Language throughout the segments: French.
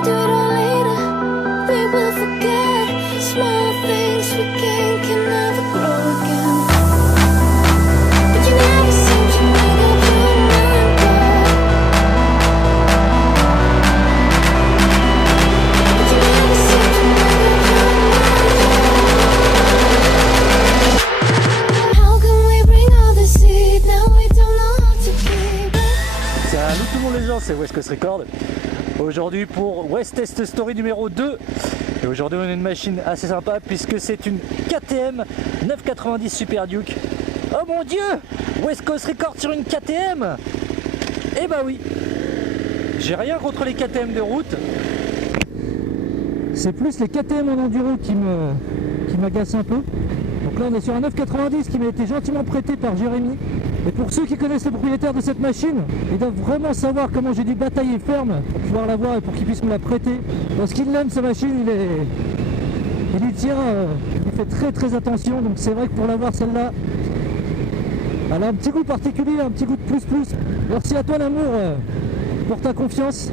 could do it all later. We will forget small things we can never grow again. But you never seem to make up your mind, girl. But you never seem to make up your mind, girl. How can we bring all the seed now we don't know how to keep it? Salut tout le monde les gens, c'est West Coast Record. Aujourd'hui pour West Test Story numéro 2. Et aujourd'hui on a une machine assez sympa puisque c'est une KTM 990 Super Duke. Oh mon dieu, West Coast Record sur une KTM. Eh bah oui, j'ai rien contre les KTM de route. C'est plus les KTM en enduro qui m'agacent un peu. Donc là on est sur un 990 qui m'a été gentiment prêté par Jérémy. Et pour ceux qui connaissent le propriétaire de cette machine, ils doivent vraiment savoir comment j'ai dû batailler ferme pour pouvoir l'avoir et pour qu'il puisse me la prêter. Parce qu'il l'aime sa machine, il y tient, il fait très très attention. Donc c'est vrai que pour l'avoir celle-là, elle a un petit goût particulier, un petit goût de plus plus. Merci à toi l'amour pour ta confiance.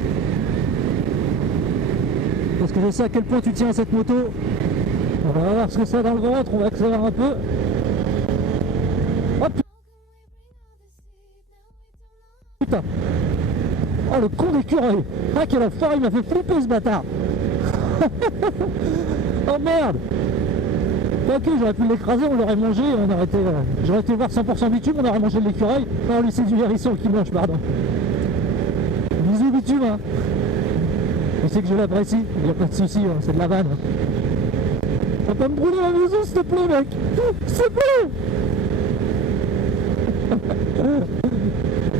Parce que je sais à quel point tu tiens à cette moto. On va voir ce que ça a dans le ventre, on va accélérer un peu. Hop. Putain. Oh le con d'écureuil. Ah quel enfoiré, il m'a fait flipper ce bâtard. Oh merde. Ok, j'aurais pu l'écraser, on l'aurait mangé, j'aurais été voir 100% bitume, on aurait mangé de l'écureuil. Non lui c'est du hérisson qui mange, pardon. Bisous bitume hein. Je sais que je l'apprécie, il n'y a pas de souci, hein, c'est de la vanne. Tu vas pas me brûler la maison s'il te plaît mec. S'il te plaît.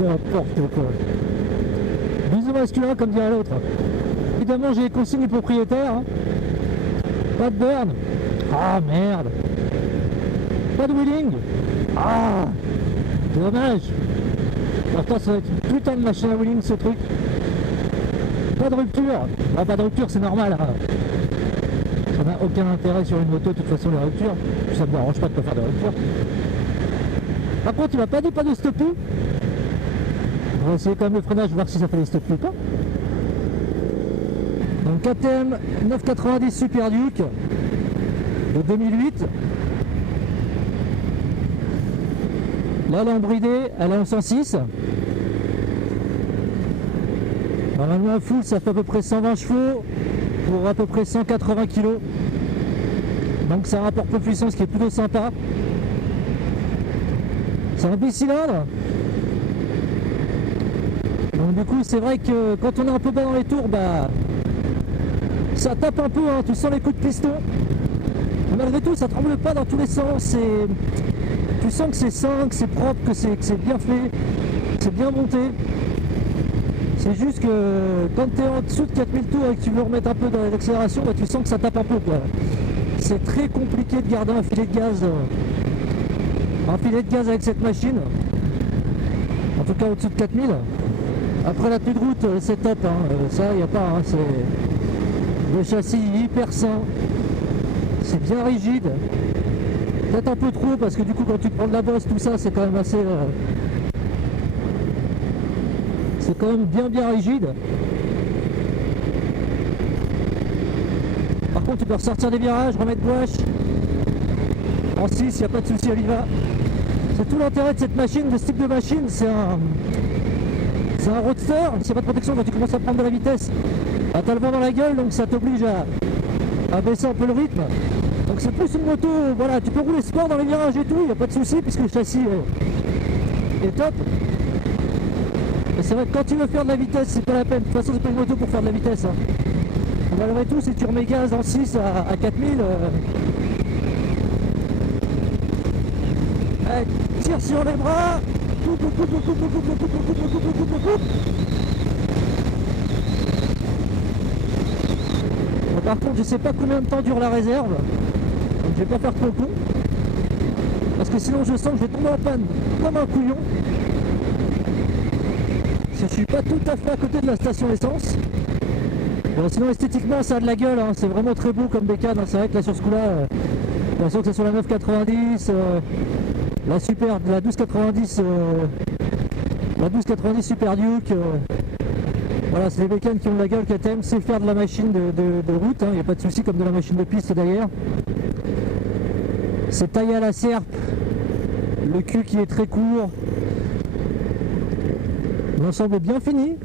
N'importe quoi. Bisous masculin comme dirait l'autre. Évidemment j'ai les consignes du propriétaire. Hein. Pas de burn. Ah merde. Pas de wheeling. Ah dommage. Pourtant ça va être une putain de machine à wheeling ce truc. Pas de rupture. Ah, pas de rupture c'est normal. Hein. Ça n'a aucun intérêt sur une moto de toute façon les ruptures. Ça me dérange pas de pas faire de rupture. Par contre il m'a pas dit pas de stopper. On va essayer quand même le freinage, voir si ça fait des stops ou pas. Donc KTM 990 Super Duke de 2008. Là elle est en bridée, elle est en 106. Normalement en full ça fait à peu près 120 chevaux pour à peu près 180 kg. Donc c'est un rapport peu puissance qui est plutôt sympa. C'est un bicylindre. Donc du coup c'est vrai que quand on est un peu bas dans les tours, bah ça tape un peu, hein, tu sens les coups de piston. Mais malgré tout ça tremble pas dans tous les sens. Tu sens que c'est sain, que c'est propre, que c'est bien fait, c'est bien monté. C'est juste que quand tu es en dessous de 4000 tours et que tu veux remettre un peu dans l'accélération, bah, tu sens que ça tape un peu quoi. C'est très compliqué de garder un filet de gaz. Un filet de gaz avec cette machine. En tout cas au-dessus de 4000. Après la tenue de route c'est top, hein. Ça il n'y a pas, hein. C'est le châssis hyper sain, c'est bien rigide, peut-être un peu trop parce que du coup quand tu prends de la bosse tout ça c'est quand même assez c'est quand même bien rigide. Par contre tu peux ressortir des virages, remettre gouache en 6, il n'y a pas de souci, elle y va. C'est tout l'intérêt de cette machine, de ce type de machine, c'est un roadster, s'il n'y a pas de protection quand tu commences à prendre de la vitesse, bah, t'as le vent dans la gueule donc ça t'oblige à baisser un peu le rythme. Donc c'est plus une moto, voilà, tu peux rouler sport dans les virages et tout, il n'y a pas de souci puisque le châssis est top. Et c'est vrai que quand tu veux faire de la vitesse, c'est pas la peine, de toute façon c'est pas une moto pour faire de la vitesse. Hein. Malgré tout, si tu remets gaz en 6 à 4000, tire sur les bras. Par contre je sais pas combien de temps dure la réserve, donc je vais pas faire trop con parce que sinon je sens que je vais tomber en panne comme un couillon. Je suis pas tout à fait à côté de la station essence. Bon, sinon esthétiquement ça a de la gueule, hein. C'est vraiment très beau comme bécane, hein. C'est vrai que là sur ce coup là, j'ai l'impression que c'est sur la 990, la super, la 1290 Super Duke, Voilà, c'est les bécanes qui ont de la gueule, KTM sait faire de la machine de route, il n'y a pas de souci, comme de la machine de piste d'ailleurs. C'est taillé à la serpe, le cul qui est très court. L'ensemble est bien fini,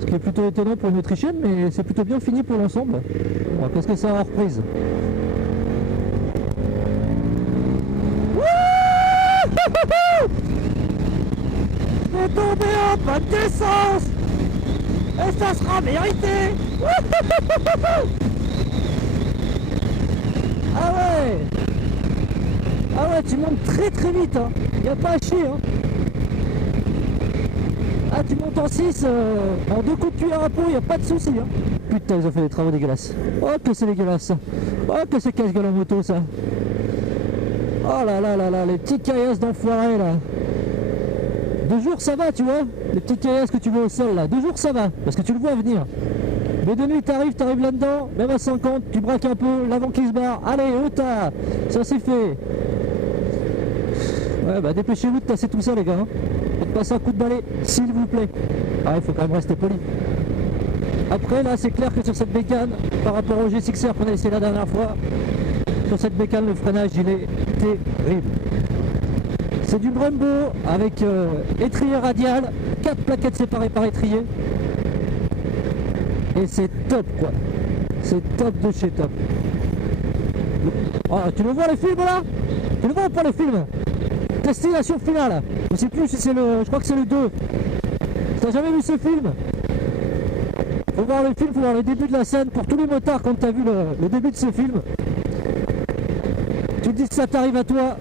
ce qui est plutôt étonnant pour une Autrichienne, mais c'est plutôt bien fini pour l'ensemble. Alors, qu'est-ce que ça a en reprise? C'est tombé en panne d'essence et ça sera mérité. Ah ouais. Ah ouais, tu montes très très vite, hein. Y a pas à chier, hein. Ah, tu montes en 6, en 2 coups de cuillère à peau, y a pas de souci, hein. Putain, ils ont fait des travaux dégueulasses. Oh que c'est dégueulasse ça. Oh que c'est casse-gueule en moto ça. Oh là là là là, les petites caillasses d'enfoirés là. 2 jours ça va, tu vois, les petites caillasses que tu vois au sol là, 2 jours ça va, parce que tu le vois venir. Mais de nuit t'arrives là-dedans, même à 50, tu braques un peu, l'avant qui se barre, allez, ota, ça c'est fait. Ouais bah dépêchez-vous de tasser tout ça les gars, hein. Faites passer un coup de balai, s'il vous plaît. Ah il faut quand même rester poli. Après là c'est clair que sur cette bécane, par rapport au G6R qu'on a essayé la dernière fois, sur cette bécane le freinage il est terrible. C'est du Brembo avec étrier radial, 4 plaquettes séparées par étrier. Et c'est top quoi. C'est top de chez top. Oh, tu le vois les films là? Tu le vois ou pas les films? Destination finale. Je sais plus si c'est le... Je crois que c'est le 2. T'as jamais vu ce film? Faut voir le film, faut voir le début de la scène. Pour tous les motards quand t'as vu le début de ce film, tu te dis que ça t'arrive à toi,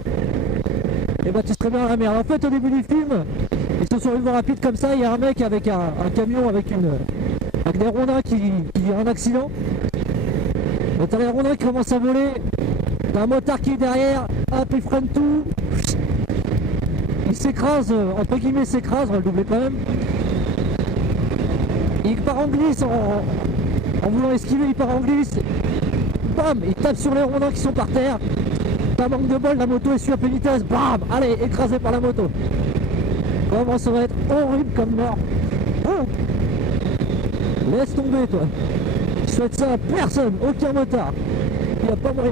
et bah tu serais bien à la merde. En fait au début du film, ils se sont une voie rapide comme ça, il y a un mec avec un camion avec des rondins qui a un accident. Et t'as les rondins qui commencent à voler, t'as un motard qui est derrière, hop il freine tout, il s'écrase, entre guillemets s'écrase, on va le doubler quand même. Il part en glisse en voulant esquiver, il part en glisse. Bam, il tape sur les rondins qui sont par terre. T'as manque de bol, la moto est sur pleine vitesse, bam, allez, écrasé par la moto. Comment ça va être horrible comme mort. Hein? Laisse tomber toi. Je souhaite ça à personne, aucun motard. Il n'y a pas moyen.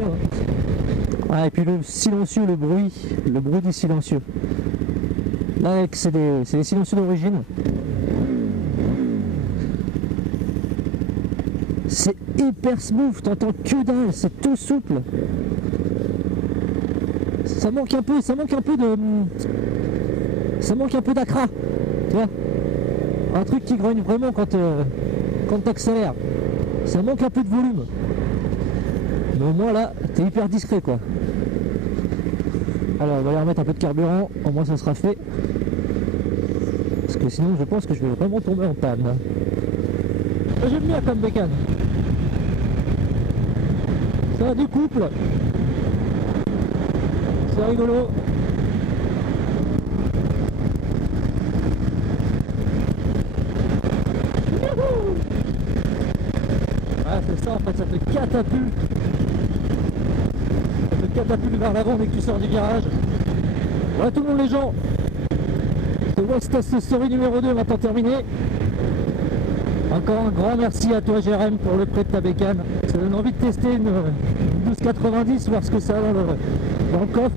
Ah, et puis le silencieux, le bruit du silencieux. Là, c'est des silencieux d'origine. C'est hyper smooth, t'entends que dalle, c'est tout souple. Ça manque un peu d'acra, tu vois. Un truc qui grogne vraiment quand t'accélères. Ça manque un peu de volume. Mais au moins là, t'es hyper discret quoi. Alors on va aller remettre un peu de carburant, au moins ça sera fait. Parce que sinon je pense que je vais vraiment tomber en panne. J'aime bien comme bécane. Ça a du couple. C'est rigolo. Ah, c'est ça en fait, ça te catapulte. Ça te catapulte vers l'avant dès que tu sors du garage. Voilà tout le monde les gens. C'est West Test Story numéro 2 maintenant terminé. Encore un grand merci à toi Jérém pour le prêt de ta bécane. Ça donne envie de tester une 1290, voir ce que ça a dans le coffre.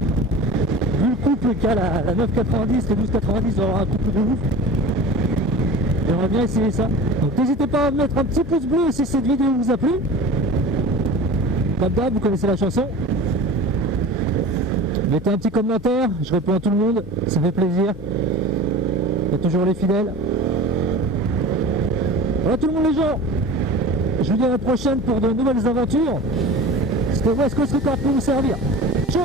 Vu le couple qu'a la 990 et 1290, il va avoir un couple de ouf. J'aimerais bien essayer ça. Donc n'hésitez pas à mettre un petit pouce bleu si cette vidéo vous a plu. Comme d'hab, vous connaissez la chanson. Mettez un petit commentaire, je réponds à tout le monde, ça fait plaisir. Il y a toujours les fidèles. Voilà tout le monde les gens. Je vous dis à la prochaine pour de nouvelles aventures. C'était West Coast Record pour vous servir. Ciao.